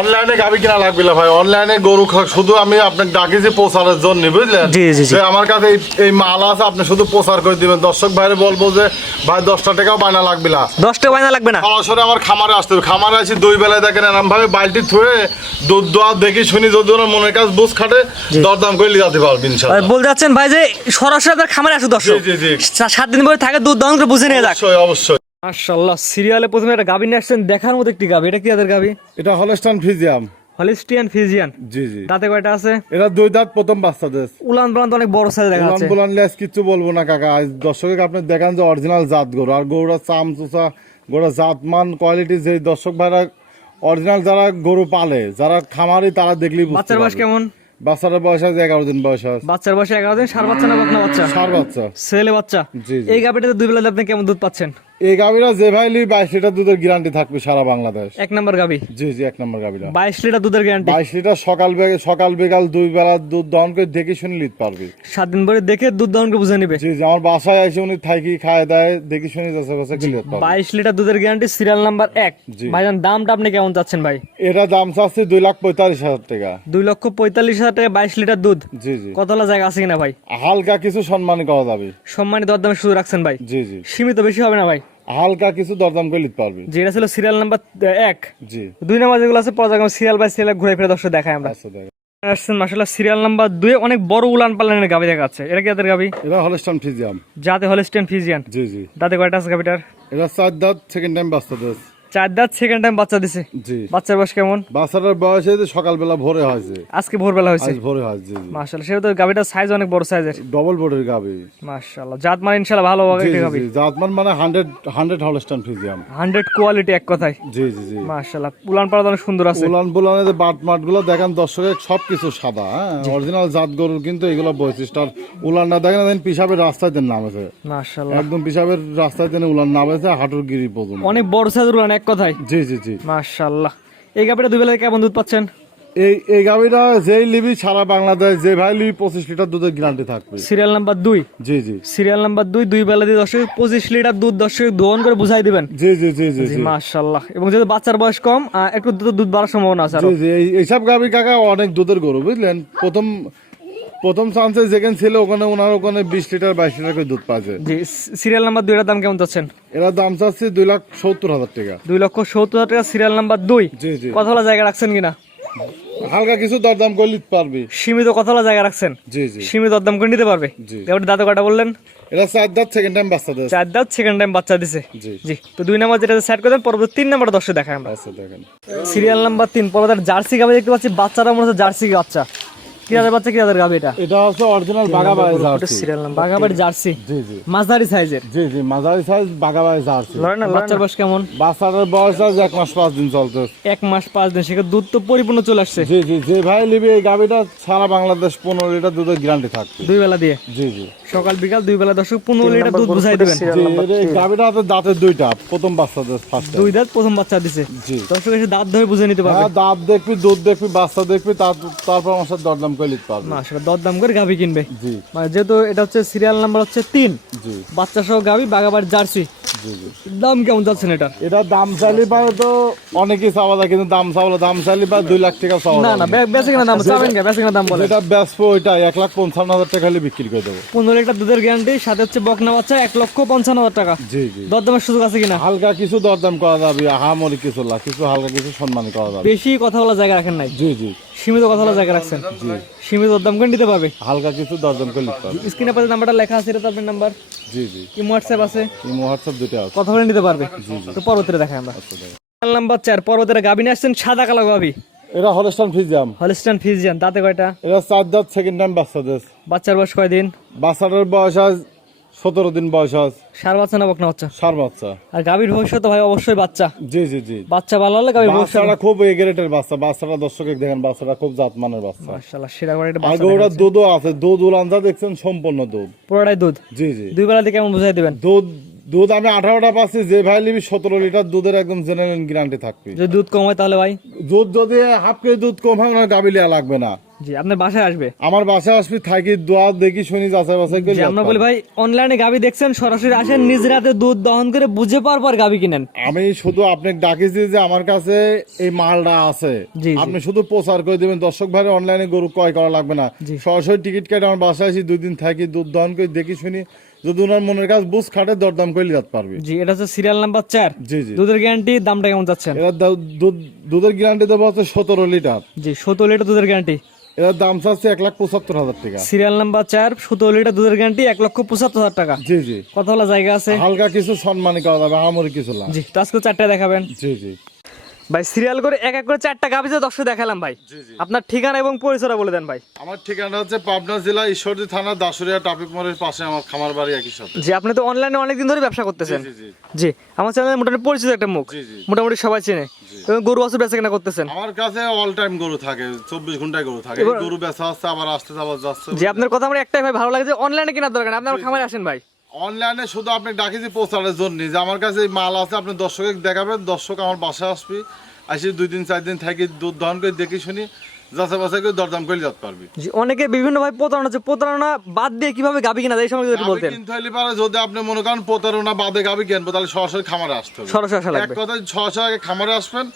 অনলাইনে গাবি কিনা লাগবে না ভাই। অনলাইনে গরু শুধু আমি আপনাকে ডাকিছি প্রচারের জন্য বুঝলেন? জি, জি, জি। আমার কাছে এই- মাল আছে আপনি শুধু প্রচার করে দিবেন। দর্শক ভাইরে বলব যে ভাই দশটা টাকাও বায়না লাগবে না। দশটা বায়না লাগবে না? সরাসরি আমার খামারে আসতে হবে। খামারে আছি দুই বেলায় দেখেন এরম ভাবে বালতি থুয়ে দুধ দোয়া দেখি শুনি যদি ওনার মনের কাছে বুঝ খাটে দরদাম করে লিয়ে যেতে পারবেন ইনশাআল্লাহ বলতে যাচ্ছেন ভাই যে সরাসরি আপনার খামারে আসুন দর্শক। জি, জি, জি। সাত দিন পরে থাকে দুধ দহন করে বুঝে নিয়ে যাক। অবশ্যই অবশ্যই। মাশাল্লাহ সিরিয়ালে প্রথমে একটা গাভি নিয়ে আসছেন দেখার মতো একটি গাভি এটা কি তাদের গাভি এটা হলস্টান ফিজিয়াম। Holstein Friesian? জি জি। দাঁতে কয়টা আছে? এটা দুই দাঁত প্রথম বাচ্চা দেশ। উলান তো অনেক বড় সাইজ দেখা উলান যাচ্ছে বুলান লেস কিচ্ছু বলব না কাকা। আজ দর্শকে আপনি দেখান যে অরিজিনাল জাত গরু। আর গরুরা চাম চুষা গরুর জাত মান কোয়ালিটি যে দর্শক ভাইরা অরিজিনাল যারা গরু পালে যারা খামারি তারা বুঝতে বাচ্চার বয়স কেমন? বাচ্চাটার বয়স আছে এগারো দিন বয়স আছে বাচ্চার বয়স এগারো দিন সার বাচ্চা না বাচ্চা? সার বাচ্চা। ছেলে বাচ্চা। জি, জি। এই গাভিটাতে দুই বেলা আপনি কেমন দুধ পাচ্ছেন? এই গাভীরা যে ভাই লি বাইশ লিটার দুধের গ্যারান্টি থাকবে সারা বাংলাদেশ। এক নম্বর গাভি? জি জি এক নম্বর গাভীরা বাইশ লিটার দুধের গ্যারান্টি বাইশ লিটার সকাল বেগে সকাল বেকাল দুই বেলা দুধ দহন করে দেখে শুনে লিতে পারবি। সাত দিন পরে দেখে দুধ দহন করে বুঝে নিবে। জি জি আমার বাসায় এসে উনি থাকি খায় দেয় দেখে শুনে যাচ্ছে কাছে ক্লিয়ার পারবে বাইশ লিটার দুধের গ্যারান্টি সিরিয়াল নাম্বার এক। ভাইজান দামটা আপনি কেমন চাচ্ছেন ভাই? এটা দাম চাচ্ছি দুই লাখ পঁয়তাল্লিশ হাজার টাকা। দুই লক্ষ পঁয়তাল্লিশ হাজার টাকা বাইশ লিটার দুধ। জি জি। কতলা জায়গা আছে কিনা ভাই? হালকা কিছু সম্মান করা যাবে। সম্মানিত দরদামে শুধু রাখছেন ভাই। জি জি। সীমিত বেশি হবে না ভাই? হালকা কিছু দরদাম করে নিতে পারবি। যেটা ছিল সিরিয়াল নাম্বার এক। জি। দুই নাম্বার যেগুলো আছে পর্যায়ক্রমে সিরিয়াল বাই সিরিয়াল ঘুরে ফিরে দর্শক দেখায় আমরা। আচ্ছা আসছেন মাসাল্লাহ সিরিয়াল নাম্বার দুয়ে অনেক বড় উলান পালানের গাবি দেখা যাচ্ছে। এটা কি তাদের গাবি? এটা হলস্টান ফিজিয়াম যাতে হলিস্টেন ফিজিয়ান জি জি। দাঁতে কয়টা আছে গাবিটার? এটা চার দাঁত সেকেন্ড টাইম বাস্তা চার দাঁত সেকেন্ড টাইম বাচ্চা দিছে। জি। বাচ্চার বয়স কেমন? বাচ্চাটার বয়স হয়েছে সকালবেলা ভোরে হয়েছে। আজকে ভোরবেলা হয়েছে? ভোরে হয়েছে সেটা তো গাবিটার সাইজ অনেক বড় সাইজের ডবল বোর্ডের গাবি মাশাআল্লাহ জাত ইনশাআল্লাহ ভালো হবে জি জি গাবি জাতমান মানে কোয়ালিটি এক কথায়। জি জি জি। মাশাআল্লাহ উলান পালা অনেক সুন্দর আছে। উলান বুলানে যে বাট মাটগুলো দেখেন দর্শকের সবকিছু সাদা হ্যাঁ? অরিজিনাল জাত গরুর কিন্তু এগুলো বৈশিষ্ট্য। আর উলান না দেখেন পিসাবের রাস্তায় দেন নামেছে। মাশাআল্লাহ। একদম পিসাবের রাস্তায় দেন উলান নামেছে হাঁটুর গিরি পর্যন্ত। অনেক বড় সাইজের উলান এক কথায়? জি জি জি। মাশাআল্লাহ। এই গাবিটা দুই বেলায় কেমন দুধ পাচ্ছেন? এই এই গাভিটা যেই লিবি সারা বাংলাদেশ যে ভাই লিবি পঁচিশ লিটার দুধের গ্যারান্টি থাকবে। সিরিয়াল নাম্বার দুই? জি জি। সিরিয়াল নাম্বার দুই দুই বেলা দিয়ে দর্শক পঁচিশ লিটার দুধ দর্শক দোহন করে বুঝাই দিবেন। জি জি জি জি জি মাশাআল্লাহ। এবং যেহেতু বাচ্চার বয়স কম একটু দুধ দুধ বাড়ার সম্ভাবনা আছে জি জি এই- এইসব গাভি কাকা অনেক দুধের গরু বুঝলেন? প্রথম প্রথম চান্সে যেখানে ছিল ওখানে ওনার ওখানে বিশ লিটার বাইশ লিটার করে দুধ পাচ্ছে। জি সিরিয়াল নাম্বার দুইটার দাম কেমন চাচ্ছেন? এরা দাম চাচ্ছে দুই লাখ সত্তর হাজার টাকা। দুই লক্ষ সত্তর হাজার টাকা সিরিয়াল নাম্বার দুই। জি জি। কতলা জায়গা রাখছেন কিনা? হালকা কিছু দরদাম করে নিতে পারবি। সীমিত কতলা জায়গা রাখছেন? জি জি। সীমিত দরদাম করে নিতে পারবে? জি। এবার দাদা কটা বললেন। এটা চার দাঁত সেকেন্ড টাইম বাচ্চা চার দাঁত সেকেন্ড টাইম বাচ্চা দিছে। জি। জি তো দুই নাম্বার যেটা সেট করে দেন পরবর্তী তিন নাম্বার দর্শক দেখায় আমরা। আচ্ছা দেখেন। সিরিয়াল নাম্বার তিন পরবর্তী জার্সি গাবে দেখতে পাচ্ছি বাচ্চারা মনে হচ্ছে জার্সি বাচ্চা। কি বাচ্চা কি গাবে এটা? এটা হচ্ছে original বাগাবাই Jersey. Serial number Bagabari Jersey? জি জি। মাঝারি সাইজের? জি জি মাঝারি সাইজ বাগাবাই জার্সি। বাচ্চার বয়স কেমন? বয়স আজ এক মাস পাঁচ দিন চলছে এক মাস পাঁচ দিন সেখানে দুধ তো পরিপূর্ণ চলে আসছে? জি জি যে ভাই নিবি এই গাভিটা সারা বাংলাদেশ পনেরো লিটার দুধের গ্যারান্টি থাকবে। দুই বেলা দিয়ে? জি জি। সকাল বিকাল দুই বেলা দর্শক পনেরো লিটার দুধ বুঝাই দেবেন। গাভিটা হাতে দাঁতের দুইটা প্রথম বাচ্চাদের ফার্স্ট দুই দাঁত প্রথম বাচ্চা দিছে? জি। দর্শক এসে দাঁত ধরে বুঝে নিতে পারবে। হ্যাঁ দাঁত দেখবি দুধ দেখবি বাচ্চা দেখবি তার- তারপর আমার সাথে দরদাম করে পাবে। না সেটা দর দাম করে গাভি কিনবে। জি। মানে যেহেতু এটা হচ্ছে সিরিয়াল নাম্বার হচ্ছে তিন। জি। বাচ্চা সহ গাভি বাগাবার জার্সি। দাম কেমন যাচ্ছেন এটার এটা দাম চাইলে তো অনেকেই চাওয়া যায় কিন্তু দাম চাওয়া দাম চাইলে দুই লাখ টাকা চাওয়া না না বে- বেচে কিনা দাম? চাবেন কে? কিনা দাম বলে বেচবো ওইটা এক লাখ পঞ্চান্ন হাজার টাকা হলে বিক্রি করে দেবো। পনেরো লিটার দুধের গ্যারান্টি সাথে হচ্ছে বকনা বাচ্চা এক লক্ষ পঞ্চান্ন হাজার টাকা। জি জি। দরদামের সুযোগ আছে কিনা? হালকা কিছু দরদাম করা যাবে হামরি কিছু না কিছু হালকা কিছু সম্মান করা যাবে। বেশি কথা বলা জায়গা রাখেন নাই? জি জি। সীমিত কথা বলা জায়গা রাখছেন? সীমিত দরদাম করে নিতে পারবে? হালকা কিছু দরদাম করে নিতে পারবে স্ক্রিনে পাশে নাম্বারটা লেখা আছে এটা তো আপনার নাম্বার। জি জি। কি হোয়াটসঅ্যাপ আছে? এই হোয়াটসঅ্যাপ কথা বলে নিতে পারবে। তো দেখাই আমরা। নাম্বার চার পরবর্তীতে গাভি আসছেন সাদা কালো গাভি। হলস্টান ফিজিয়াম হলিস্টান দাঁতে কয়টা? এটা চার দাঁত সেকেন্ড টাইম বাচ্চাদের। বাচ্চার বয়স কয়দিন? বাচ্চাটার বয়স আজ সতেরো দিন বয়স আজ। সার বাচ্চা না বকনা বাচ্চা? সার বাচ্চা। আর গাভীর ভবিষ্যৎ ভাই অবশ্যই বাচ্চা। জি জি জি। বাচ্চা ভালো হলে গাভীর বাচ্চাটা খুব এগ্রেটের বাচ্চা। বাচ্চাটা দর্শকের দেখেন বাচ্চাটা খুব জাতমানের বাচ্চা। মাশাআল্লাহ সেরা করে একটা বাচ্চা ওরা দুধও আছে। দুধ দেখছেন সম্পূর্ণ দুধ। পুরোটাই দুধ? জি জি। দুই বেলা থেকে কেমন বুঝাই দিবেন? দুধ দুধ আমি আঠারোটা পাচ্ছি যে ভাই নিবি সতেরো লিটার দুধের একদম জেনারেল গ্যারান্টি থাকবে। যদি দুধ কম হয় তাহলে ভাই? দুধ যদি হাফ কেজি দুধ কম হয় ওনার গাবি লিয়া লাগবে না। জি আপনার বাসায় আসবে? আমার বাসায় আসবি থাকি দোয়া দেখি শুনি যাচাই বাছাই করে আমরা বলি ভাই অনলাইনে গাবি দেখছেন সরাসরি আসেন দুধ দহন করে বুঝে পাওয়ার পর গাবি কিনেন। আমি শুধু আপনাকে ডাকিছি যে আমার কাছে এই মালটা আছে। আপনি শুধু প্রচার করে দেবেন। দর্শক ভাই অনলাইনে গরু ক্রয় করা লাগবে না। সরাসরি টিকিট কেটে আমার বাসায় আসি দুই দিন থাকি দুধ দহন করে দেখি শুনি। যদি ওনার মনের কাছে বুঝ খাটে দরদাম করে যেতে পারবে। জি এটা হচ্ছে সিরিয়াল নাম্বার চার। জি জি। দুধের গ্যারান্টি দামটা কেমন যাচ্ছে দা- দুধ দুধের গ্যারান্টি দেবো হচ্ছে সতেরো লিটার। জি সতেরো লিটার দুধের গ্যারান্টি এর দাম চাচ্ছে এক লাখ পঁচাত্তর হাজার টাকা। সিরিয়াল নাম্বার চার সতেরো লিটার দুধের গ্যারান্টি এক লক্ষ পঁচাত্তর হাজার টাকা। জি জি। কত হলো জায়গা আছে? হালকা কিছু সম্মানী করা যাবে আমরি কিছু না। জি তো আজকে চারটে দেখাবেন। জি জি। ভাই সিরিয়াল করে এক এক করে চারটা গাভি যে দর্শক দেখালাম ভাই। জি জি। আপনার ঠিকানা এবং পরিচয়টা বলে দেন ভাই। আমার ঠিকানা হচ্ছে পাবনা জেলা ঈশ্বরদী থানা দাসুরিয়া ট্রাফিক মোড়ের পাশে আমার খামার বাড়ি একই সাথে। জি আপনি তো অনলাইনে অনেকদিন ধরে ব্যবসা করতেছেন। জি জি জি। আমার চ্যানেলে মোটামুটি পরিচিত একটা মুখ। জি, জি। মোটামুটি সবাই চেনে। এবং গরু বাছুর বেচা কেনা করতেছেন। আমার কাছে অল টাইম গরু থাকে চব্বিশ ঘন্টায় গরু থাকে। গরু বেচা হচ্ছে আবার আসতে আবার যাচ্ছে। যে আপনার কথা আমার একটাই ভাই ভালো লাগে যে অনলাইনে কেনার দরকার। আপনি আমার খামারে আসেন ভাই। অনলাইনে শুধু আপনি ডাকিছি প্রচারের জন্য যে আমার কাছে এই মাল আছে আপনি দর্শকে দেখাবেন দর্শক আমার বাসায় আসবি আসি দুই দিন চার দিন থাকি দুধ দহন করে দেখি শুনি যাচাই বাছাই করে দরদাম করে যেতে পারবি। জি অনেকে বিভিন্ন প্রতারণা হচ্ছে প্রতারণা বাদ দিয়ে কীভাবে গাবি কিনা যায় এই সময় যদি বলতেন। কিনতে হলে পারে যদি আপনি মনে করেন প্রতারণা বাদে গাবি কিনবো তাহলে সরাসরি খামারে আসতে হবে। সরাসরি আসা এক কথা সরাসরি আগে খামারে আসবেন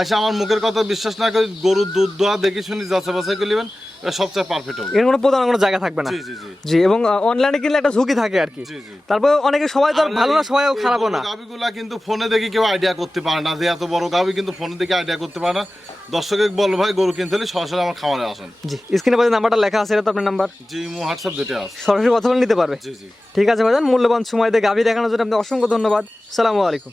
আসে আমার মুখের কথা বিশ্বাস না করে গরুর দুধ দোয়া দেখি শুনি যাচাই বাছাই করে নেবেন। এটা সবচেয়ে পারফেক্ট হবে এর কোনো প্রতারণা কোনো জায়গা থাকবে না। জি জি জি। জি এবং অনলাইনে কিনলে একটা ঝুঁকি থাকে আর কি। জি জি। তারপর অনেকে সবাই তো আর ভালো না খারাপও না। গাবিগুলা কিন্তু ফোনে দেখি কেউ আইডিয়া করতে পারে না। যে এত বড় গাবি কিন্তু ফোনে দেখে আইডিয়া করতে পারে না। দর্শকে বল ভাই গরু কিনতে হলে সরাসরি আমার খামারে আসেন। জি স্ক্রিনে পাশে নাম্বারটা লেখা আছে এটা তো আপনার নাম্বার জি মো হোয়াটসঅ্যাপ দুটো আছে। সরাসরি কথা বলে নিতে পারবে। জি জি। ঠিক আছে ভাইজান মূল্যবান সময় দিয়ে গাভি দেখানোর জন্য অসংখ্য ধন্যবাদ। সালামু আলাইকুম।